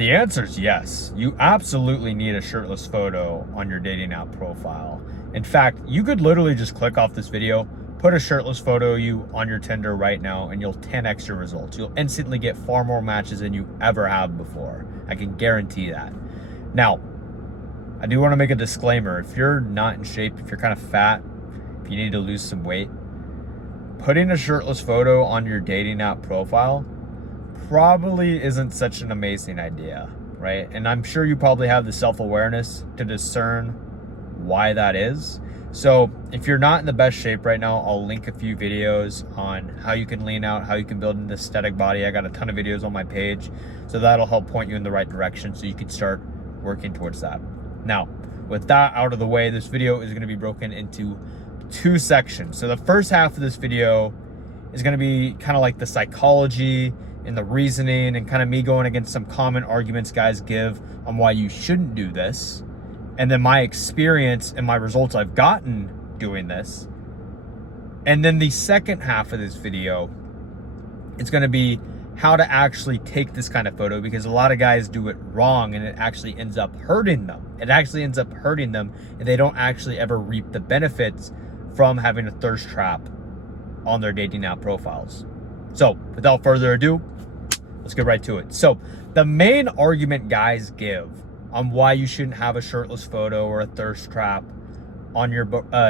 The answer is yes. You absolutely need a shirtless photo on your dating app profile. In fact, you could literally just click off this video, put a shirtless photo of you on your Tinder right now, and you'll 10x your results. You'll instantly get far more matches than you ever have before. I can guarantee that. Now, I do want to make a disclaimer. If you're not in shape, if you're kind of fat, if you need to lose some weight, putting a shirtless photo on your dating app profile probably isn't such an amazing idea, right? And I'm sure you probably have the self-awareness to discern why that is. So if you're not in the best shape right now, I'll link a few videos on how you can lean out, how you can build an aesthetic body. I got a ton of videos on my page, so that'll help point you in the right direction so you can start working towards that. Now, with that out of the way, this video is going to be broken into 2 sections. So the first half of this video is going to be kind of like the psychology and the reasoning and kind of me going against some common arguments guys give on why you shouldn't do this. And then my experience and my results I've gotten doing this. And then the second half of this video, it's going to be how to actually take this kind of photo, because a lot of guys do it wrong and it actually ends up hurting them. It actually ends up hurting them and they don't actually ever reap the benefits from having a thirst trap on their dating app profiles. So without further ado, let's get right to it. So the main argument guys give on why you shouldn't have a shirtless photo or a thirst trap on your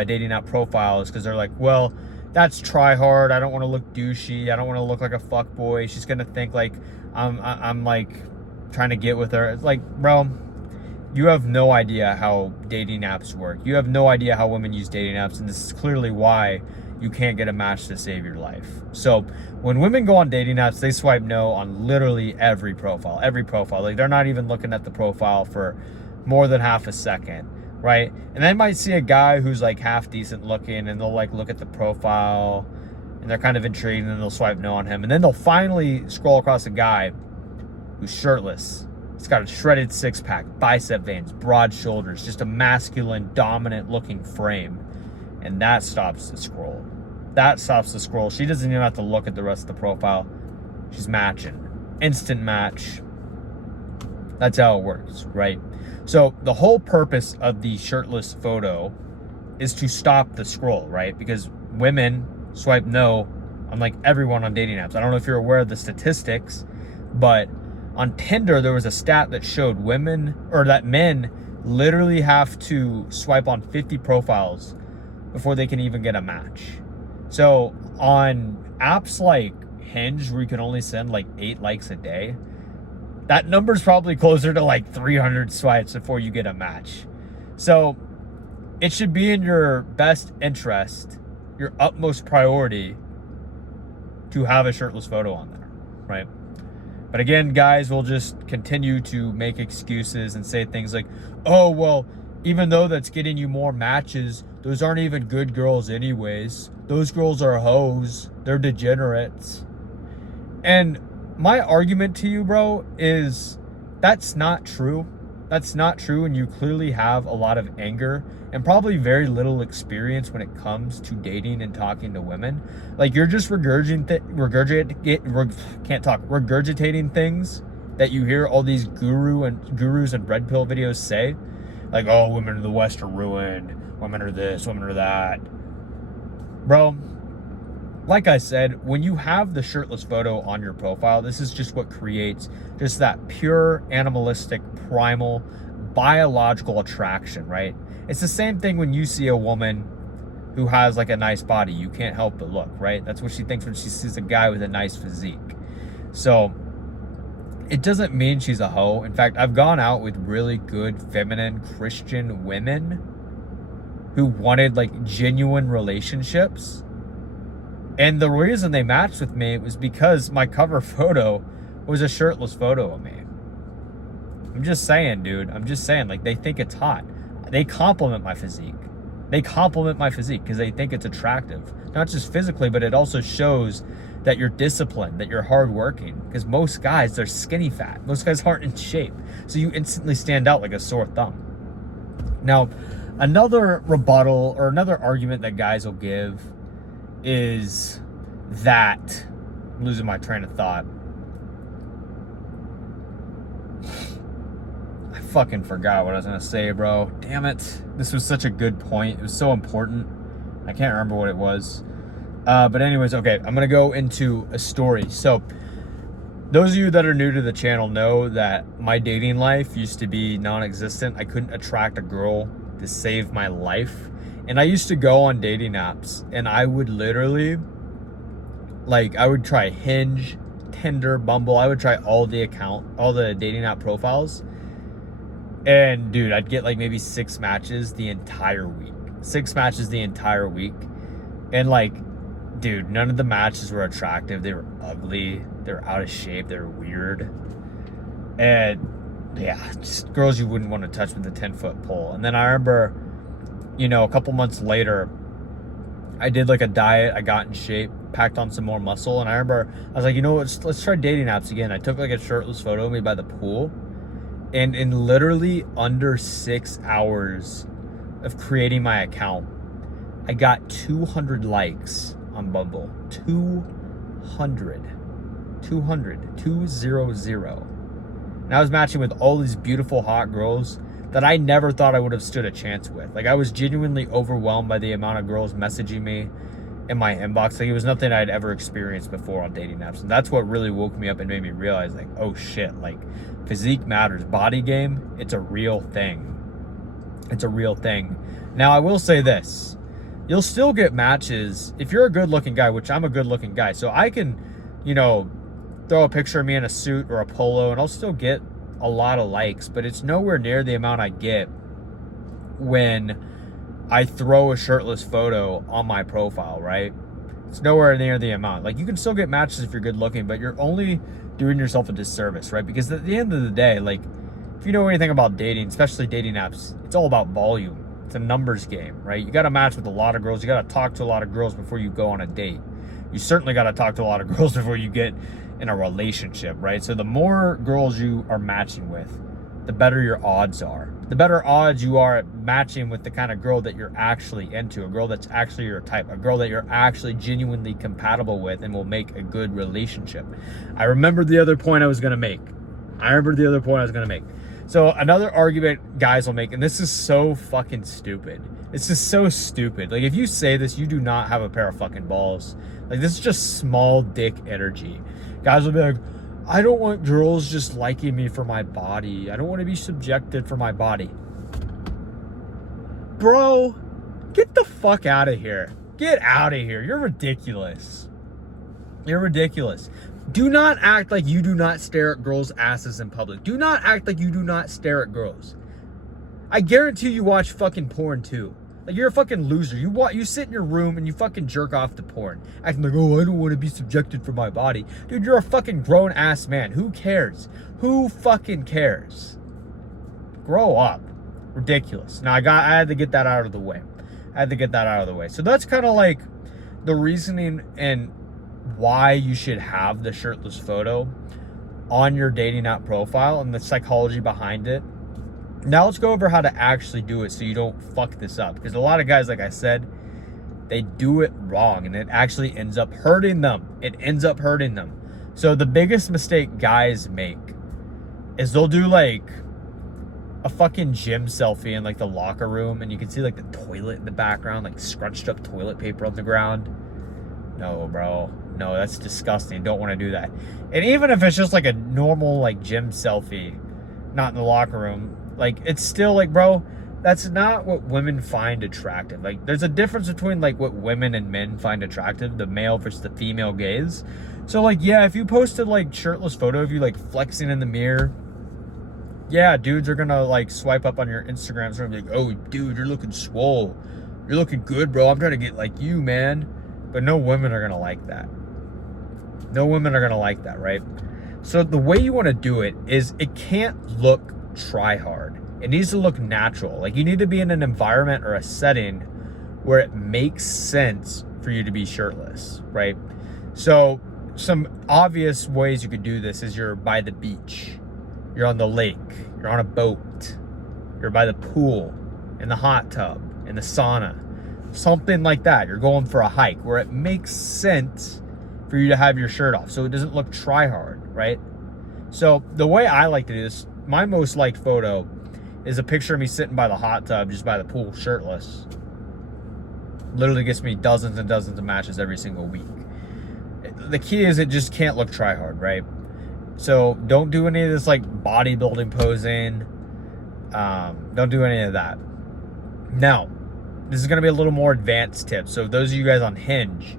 dating app profile is because they're like, well, that's try hard. I don't want to look douchey. I don't want to look like a fuck boy. She's gonna think like I'm like trying to get with her. It's like, bro, you have no idea how dating apps work. You have no idea how women use dating apps, and this is clearly why you can't get a match to save your life. So when women go on dating apps, they swipe no on literally every profile. Like they're not even looking at the profile for more than half a second, right? And they might see a guy who's like half decent looking and they'll like look at the profile and they're kind of intrigued and then they'll swipe no on him. And then they'll finally scroll across a guy who's shirtless. He's got a shredded six-pack, bicep veins, broad shoulders, just a masculine, dominant looking frame. And that stops the scroll. She doesn't even have to look at the rest of the profile. She's matching. Instant match. That's how it works, right? So the whole purpose of the shirtless photo is to stop the scroll, right? Because women swipe no on like everyone on dating apps. I don't know if you're aware of the statistics, but on Tinder, there was a stat that showed men literally have to swipe on 50 profiles before they can even get a match. So on apps like Hinge, where you can only send like 8 likes a day, that number's probably closer to like 300 swipes before you get a match. So it should be in your best interest, your utmost priority, to have a shirtless photo on there, right? But again, guys will just continue to make excuses and say things like, oh, well, even though that's getting you more matches, those aren't even good girls anyways. Those girls are hoes. They're degenerates. And my argument to you, bro, is that's not true. That's not true, and you clearly have a lot of anger and probably very little experience when it comes to dating and talking to women. Like, you're just regurgitating things that you hear all these gurus and red pill videos say. Like, oh, women in the West are ruined. Women are this, women are that. Bro, like I said, when you have the shirtless photo on your profile, this is just what creates just that pure animalistic, primal, biological attraction, right? It's the same thing when you see a woman who has like a nice body. You can't help but look, right? That's what she thinks when she sees a guy with a nice physique. So it doesn't mean she's a hoe. In fact, I've gone out with really good feminine Christian women who wanted like genuine relationships. And the reason they matched with me was because my cover photo was a shirtless photo of me. I'm just saying, dude. I'm just saying, like, they think it's hot. They compliment my physique. Because they think it's attractive. Not just physically, but it also shows that you're disciplined, that you're hardworking. Because most guys, they're skinny fat. Most guys aren't in shape. So you instantly stand out like a sore thumb. Now, another rebuttal or another argument that guys will give is that, I'm losing my train of thought. fucking forgot what I was gonna say, bro. Damn it. This was such a good point. It was so important. I can't remember what it was. But anyways, okay, I'm gonna go into a story. So those of you that are new to the channel know that my dating life used to be non-existent. I couldn't attract a girl to save my life. And I used to go on dating apps and I would literally, like, I would try Hinge, Tinder, Bumble. I would try all the dating app profiles. And dude, I'd get like maybe 6 matches the entire week. 6 matches the entire week. And like, dude, none of the matches were attractive. They were ugly. They were out of shape. They were weird. And yeah, just girls you wouldn't want to touch with a 10-foot pole. And then I remember, you know, a couple months later, I did like a diet. I got in shape, packed on some more muscle. And I remember I was like, you know what, let's try dating apps again. I took like a shirtless photo of me by the pool. And in literally under 6 hours of creating my account, I got 200 likes on Bumble. 200. And I was matching with all these beautiful, hot girls that I never thought I would have stood a chance with. Like, I was genuinely overwhelmed by the amount of girls messaging me in my inbox. Like, it was nothing I'd ever experienced before on dating apps. And that's what really woke me up and made me realize, like, oh shit, like, physique matters. Body game, it's a real thing. It's a real thing. Now, I will say this. You'll still get matches if you're a good-looking guy, which I'm a good-looking guy. So I can, you know, throw a picture of me in a suit or a polo, and I'll still get a lot of likes. But it's nowhere near the amount I get when I throw a shirtless photo on my profile, right? It's nowhere near the amount. Like, you can still get matches if you're good-looking, but you're only doing yourself a disservice, right? Because at the end of the day, like, if you know anything about dating, especially dating apps, it's all about volume. It's a numbers game, right? You got to match with a lot of girls. You got to talk to a lot of girls before you go on a date. You certainly got to talk to a lot of girls before you get in a relationship, right? So the more girls you are matching with, the better your odds are. The better odds you are at matching with the kind of girl that you're actually into, a girl that's actually your type, a girl that you're actually genuinely compatible with and will make a good relationship. I remember the other point I was going to make. So another argument guys will make, and this is so fucking stupid. It's just so stupid. Like, if you say this, you do not have a pair of fucking balls. Like, this is just small dick energy. Guys will be like, I don't want girls just liking me for my body. I don't want to be subjected for my body. Bro, get the fuck out of here. Get out of here. You're ridiculous. You're ridiculous. Do not act like you do not stare at girls' asses in public. Do not act like you do not stare at girls. I guarantee you watch fucking porn too. Like, you're a fucking loser. You sit in your room and you fucking jerk off to porn, acting like, oh, I don't want to be subjected for my body. Dude, you're a fucking grown ass man. Who cares? Who fucking cares? Grow up. Ridiculous. Now, I had to get that out of the way. So that's kind of like the reasoning and why you should have the shirtless photo on your dating app profile and the psychology behind it. Now let's go over how to actually do it so you don't fuck this up. Because a lot of guys, like I said, they do it wrong and it actually ends up hurting them. So the biggest mistake guys make is they'll do like a fucking gym selfie in like the locker room and you can see like the toilet in the background, like scrunched up toilet paper on the ground. No, bro. No, that's disgusting. Don't want to do that. And even if it's just like a normal like gym selfie, not in the locker room, like, it's still like, bro, that's not what women find attractive. Like, there's a difference between like what women and men find attractive, the male versus the female gaze. So like, yeah, if you posted like shirtless photo of you like flexing in the mirror, yeah, dudes are gonna like swipe up on your Instagram and be like, oh, dude, you're looking swole. You're looking good, bro. I'm trying to get like you, man. But no women are gonna like that. No women are gonna like that, right? So the way you want to do it is it can't look try hard. It needs to look natural. Like, you need to be in an environment or a setting where it makes sense for you to be shirtless, right? So some obvious ways you could do this is you're by the beach, you're on the lake, you're on a boat, you're by the pool, in the hot tub, in the sauna, something like that. You're going for a hike where it makes sense for you to have your shirt off so it doesn't look try hard, right? So the way I like to do this, my most liked photo is a picture of me sitting by the hot tub, just by the pool, shirtless. Literally gets me dozens and dozens of matches every single week. The key is it just can't look try hard, right? So don't do any of this like bodybuilding posing. Don't do any of that. Now, this is going to be a little more advanced tip. So those of you guys on Hinge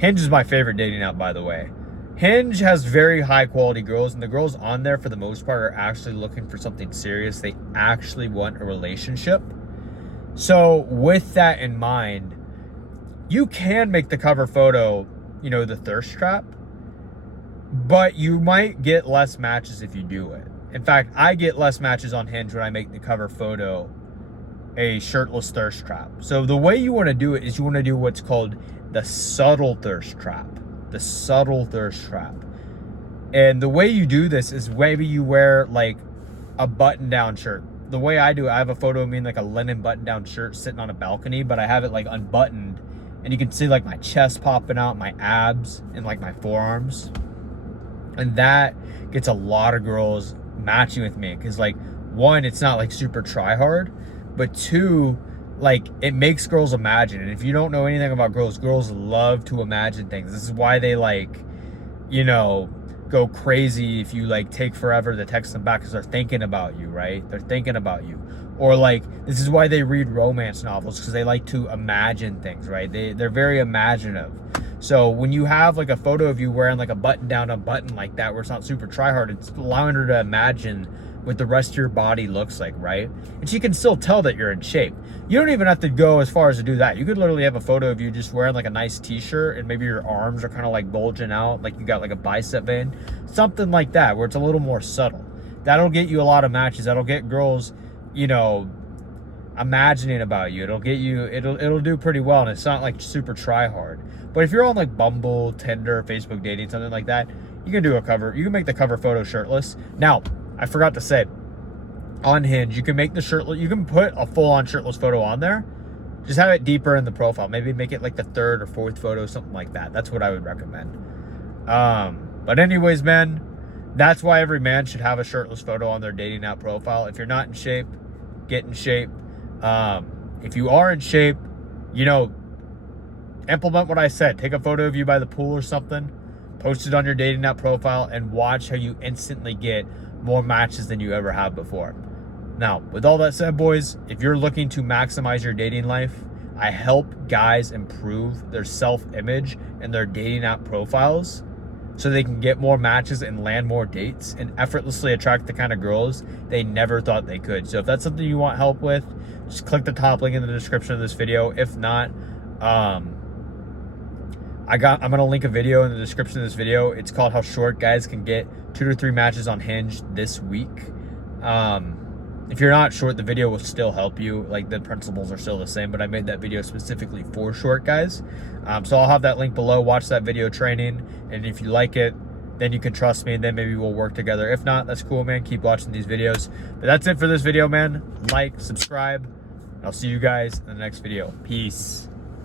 is my favorite dating app, by the way. Hinge has very high quality girls, and the girls on there for the most part are actually looking for something serious. They actually want a relationship. So with that in mind, you can make the cover photo, you know, the thirst trap, but you might get less matches if you do it. In fact, I get less matches on Hinge when I make the cover photo a shirtless thirst trap. So the way you want to do it is you want to do what's called the subtle thirst trap. The subtle thirst trap. And the way you do this is maybe you wear like a button-down shirt. The way I do it, I have a photo of me in like a linen button-down shirt sitting on a balcony, but I have it like unbuttoned, and you can see like my chest popping out, my abs, and like my forearms. And that gets a lot of girls matching with me because, like, one, it's not like super try hard, but two, like, it makes girls imagine. And if you don't know anything about girls, girls love to imagine things. This is why they, like, you know, go crazy if you like take forever to text them back because they're thinking about you, right? They're thinking about you. Or like, this is why they read romance novels, because they like to imagine things, right? They're very imaginative. So when you have like a photo of you wearing like a button down, a button like that, where it's not super try hard, it's allowing her to imagine what the rest of your body looks like, right? And she can still tell that you're in shape. You don't even have to go as far as to do that. You could literally have a photo of you just wearing like a nice t-shirt, and maybe your arms are kind of like bulging out, like you got like a bicep vein, something like that, where it's a little more subtle. That'll get you a lot of matches. That'll get girls, you know, imagining about you. It'll get you, it'll do pretty well, and it's not like super try hard. But if you're on like Bumble, Tinder, Facebook dating, something like that, you can do a cover. You can make the cover photo shirtless. Now, I forgot to say, on Hinge, you can make the shirtless, you can put a full-on shirtless photo on there. Just have it deeper in the profile. Maybe make it like the third or fourth photo, something like that. That's what I would recommend. But anyways, man, that's why every man should have a shirtless photo on their dating app profile. If you're not in shape, get in shape. If you are in shape, you know, implement what I said. Take a photo of you by the pool or something, post it on your dating app profile, and watch how you instantly get more matches than you ever have before. Now, with all that said, boys, if you're looking to maximize your dating life, I help guys improve their self-image and their dating app profiles so they can get more matches and land more dates and effortlessly attract the kind of girls they never thought they could. So if that's something you want help with, just click the top link in the description of this video. If not, I'm gonna link a video in the description of this video. It's called How Short Guys Can Get 2 to 3 Matches on Hinge This Week. If you're not short, the video will still help you. Like, the principles are still the same, but I made that video specifically for short guys. So I'll have that link below. Watch that video training, and if you like it, then you can trust me, and then maybe we'll work together. If not, that's cool, man. Keep watching these videos. But that's it for this video, man. Like, subscribe, and I'll see you guys in the next video. Peace.